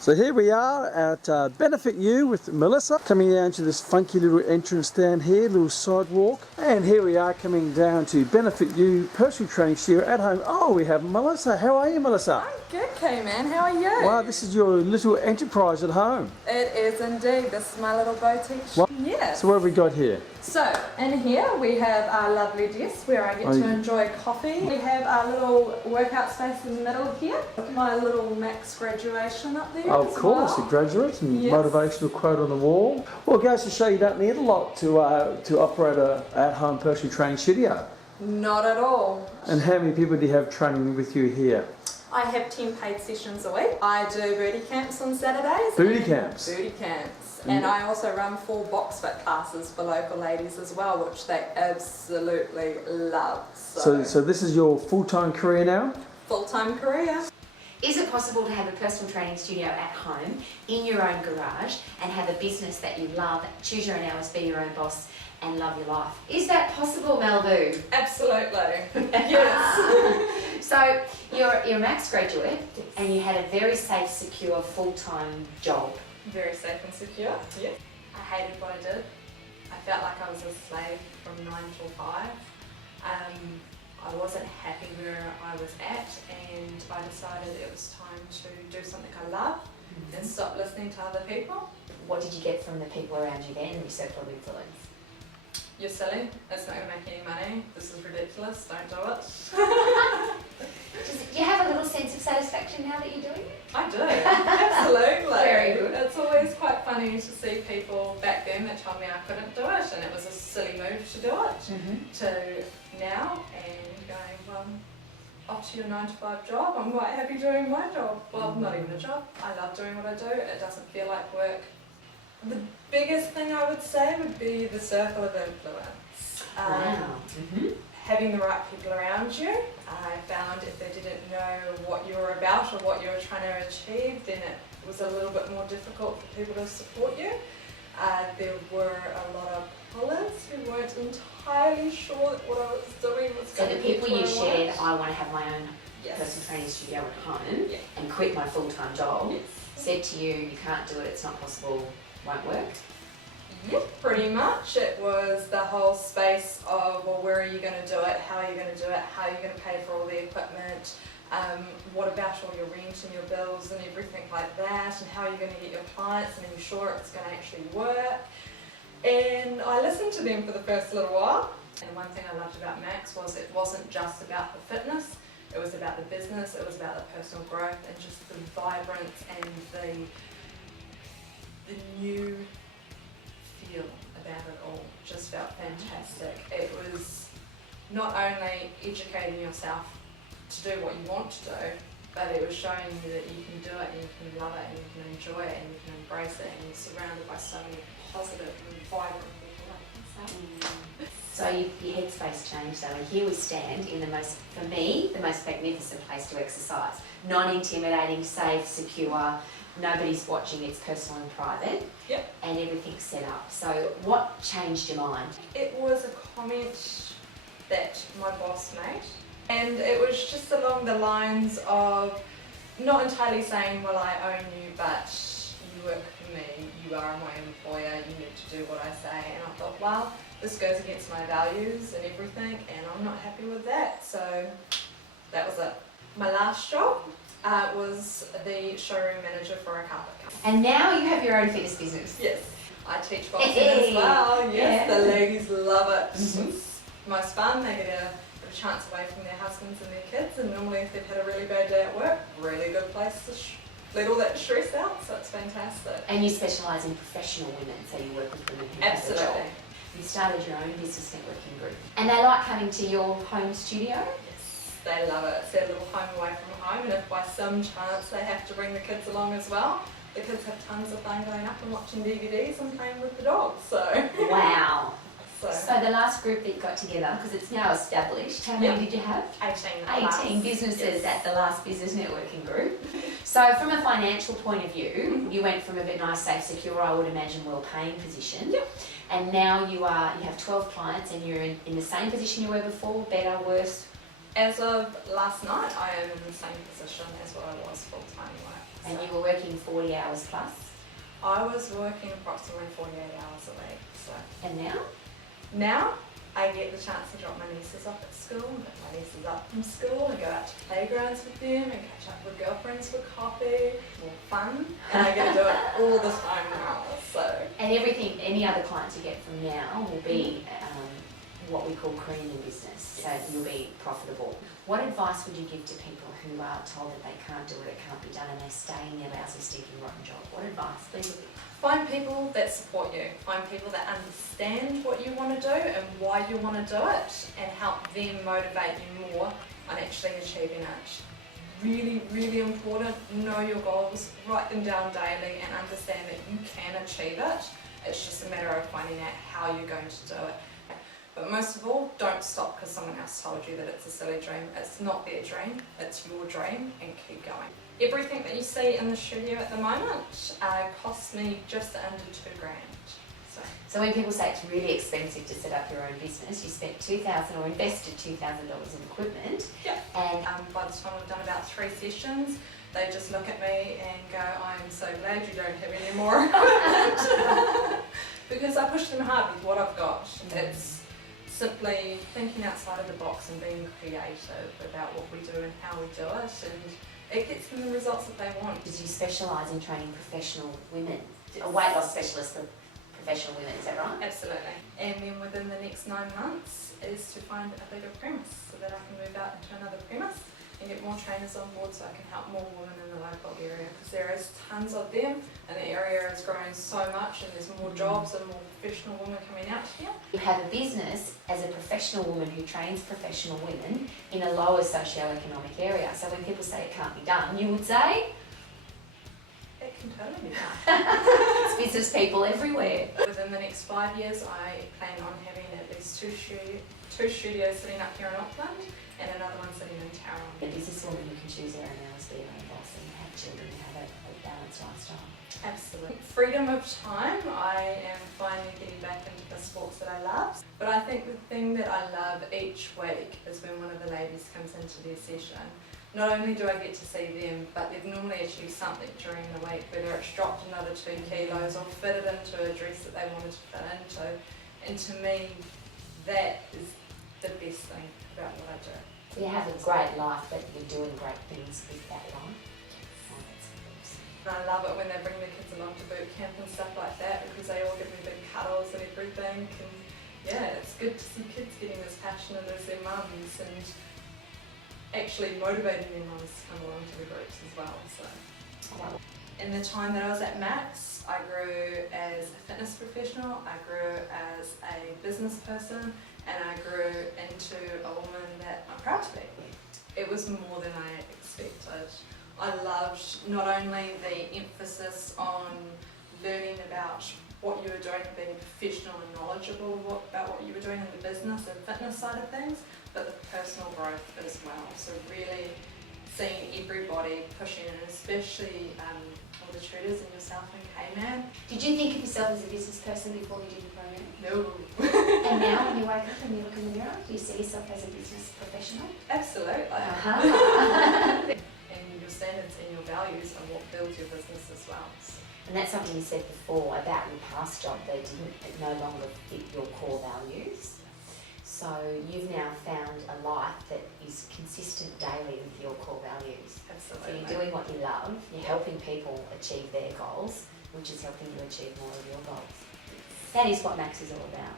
So here we are at Benefit You with Melissa, coming down to this funky little entrance down here, little sidewalk. And here we are coming down to Benefit You Personal Training Studio at home. Oh, we have Melissa. How are you, Melissa? I'm good, K-Man. How are you? Wow, this is your little enterprise at home. It is indeed. This is my little boutique. What? Yes. So what have we got here? So, in here we have our lovely desk where I get to enjoy coffee. We have our little workout space in the middle here. My little Max graduation up there. Of course, a graduate and Yes. motivational quote on the wall. Well, it goes to show you don't need a lot to operate a at-home personal training studio. Not at all. And how many people do you have training with you here? I have 10 paid sessions a week. I do booty camps on Saturdays. Booty camps? Booty camps. And I also run 4 box fit classes for local ladies as well, which they absolutely love. So this is your full-time career now? Full-time career. Is it possible to have a personal training studio at home, in your own garage, and have a business that you love, choose your own hours, be your own boss, and love your life? Is that possible, Melbu? Absolutely. Yes. So you're a Max graduate, and you had a very safe, secure, full-time job. Very safe and secure. Yeah. I hated what I did. I felt like I was a slave from 9 till 5. I wasn't happy where I was at, and I decided it was time to do something I love and stop listening to other people. What did you get from the people around you then, your circle of influence? You're silly. It's not going to make any money. This is ridiculous. Don't do it. Do you have a little sense of satisfaction now that you're doing it? I do. Absolutely. Very good. It's always quite funny to see people back then that told me I couldn't do it, and it was a silly move to do it, to now and going, well, off to your 9 to 5 job. I'm quite happy doing my job. Well, not even a job. I love doing what I do. It doesn't feel like work. The biggest thing I would say would be the circle of influence. Wow. Having the right people around you. I found if they didn't know what you were about or what you were trying to achieve, then it was a little bit more difficult for people to support you. There were a lot of pullers who weren't entirely sure that what I was doing was So going the to be people what you I shared, wanted. I want to have my own Yes. personal training studio at home Yeah. and quit my full-time job, Yes. said to you, you can't do it, it's not possible, won't work. Yep, pretty much. It was the whole space of, well, where are you going to do it? How are you going to do it? How are you going to pay for all the equipment? What about all your rent and your bills and everything like that? And how are you going to get your clients? And are you sure it's going to actually work? And I listened to them for the first little while. And one thing I loved about Max was it wasn't just about the fitness. It was about the business. It was about the personal growth and just the vibrance and the new feel about it all. Just felt fantastic. It was not only educating yourself to do what you want to do, but it was showing you that you can do it and you can love it and you can enjoy it and you can embrace it, and you're surrounded by so many positive and vibrant people like yourself. So your headspace changed though, and here we stand in the most, for me, the most magnificent place to exercise. Non-intimidating, safe, secure, nobody's watching, it's personal and private. Yep. And everything's set up. So what changed your mind? It was a comment that my boss made, and it was just along the lines of not entirely saying, well, I own you, but you work for me, you are my employer, you need to do what I say. And I thought, well, this goes against my values and everything, and I'm not happy with that. So that was it. My last job was the showroom manager for a carpet company. And now you have your own fitness business. Yes, I teach boxing as well. Yes, Yeah. the ladies love it. It's most fun. They get a chance away from their husbands and their kids, and normally if they've had a really bad day at work, really good place to let all that stress out, so it's fantastic. And you specialise in professional women, so you work with women who have a job. Absolutely. You started your own business networking group. And they like coming to your home studio? Yes, they love it. It's their little home away from home, and if by some chance they have to bring the kids along as well, the kids have tons of fun going up and watching DVDs and playing with the dogs. So. Wow. So So the last group that got together, because it's now established, how many did you have? 18 businesses at the last business networking group. So from a financial point of view, you went from a bit nice, safe, secure, I would imagine, well-paying position. Yep. And now you have 12 clients and you're in the same position you were before, better, worse? As of last night, I am in the same position as what I was full-time work. And you were working 40 hours plus? I was working approximately 48 hours a week. So. And now? Now, I get the chance to drop my nieces off at school and pick my nieces up from school and go out to playgrounds with them and catch up with girlfriends for coffee, more fun, and I get to do it all the time now. So. And everything, any other clients you get from now will be what we call cream in business, so you'll be profitable. What advice would you give to people who are told that they can't do it, it can't be done, and they stay in their lousy, stinking, rotten job? What advice, please? Find people that support you. Find people that understand what you want to do and why you want to do it, and help them motivate you more on actually achieving it. Really, really important. Know your goals, write them down daily, and understand that you can achieve it. It's just a matter of finding out how you're going to do it. But most of all, don't stop because someone else told you that it's a silly dream. It's not their dream, it's your dream, and keep going. Everything that you see in the studio at the moment costs me just under $2,000. So when people say it's really expensive to set up your own business, you spent $2,000 or invested $2,000 in equipment. Yeah. And by the time I've done about 3 sessions, they just look at me and go, I'm so glad you don't have any more equipment. Because I push them hard with what I've got. It's simply thinking outside of the box and being creative about what we do and how we do it, and it gets them the results that they want. Did you specialise in training professional women? A weight loss specialist for professional women, is that right? Absolutely. And then within the next 9 months is to find a bigger premise so that I can move out into another premise and get more trainers on board so I can help more women in the local area, because there is tons of them and the area is growing so much and there's more jobs and more professional women coming out here. You have a business as a professional woman who trains professional women in a lower socio-economic area. So when people say it can't be done, you would say? It can totally be done. It's business people everywhere. Within the next 5 years, I plan on having at least two studios sitting up here in Auckland and another one sitting in Tauranga. A businesswoman who can choose her own hours, be her own boss, and have children and have a balanced lifestyle. Absolutely. Freedom of time, I am finally getting back into the sports that I love. But I think the thing that I love each week is when one of the ladies comes into their session. Not only do I get to see them, but they've normally achieved something during the week, whether it's dropped another 2 kilos or fitted into a dress that they wanted to fit into. And to me, that is the best thing about what I do. So you have a great life, but you're doing great things with that life. And I love it when they bring their kids along to boot camp and stuff like that, because they all give me big cuddles and everything. And yeah, it's good to see kids getting as passionate as their mums and actually motivating their mums to come along to the groups as well. So, in the time that I was at Max, I grew as a fitness professional, I grew as a business person, and I grew into a woman that I'm proud to be. It was more than I expected. I loved not only the emphasis on learning about what you were doing, being professional and knowledgeable about what you were doing in the business and fitness side of things, but the personal growth as well. So really seeing everybody pushing, and especially all the tutors and yourself and K-Man. Did you think of yourself as a business person before you did the program? No. And now when you wake up and you look in the mirror, do you see yourself as a business professional? Absolutely. Uh-huh. And your standards and your values are what builds your business as well. And that's something you said before about your past job, they didn't no longer fit your core values. So you've now found a life that is consistent daily with your core values. Absolutely. So you're doing what you love, you're helping people achieve their goals, which is helping you achieve more of your goals. That is what Max is all about.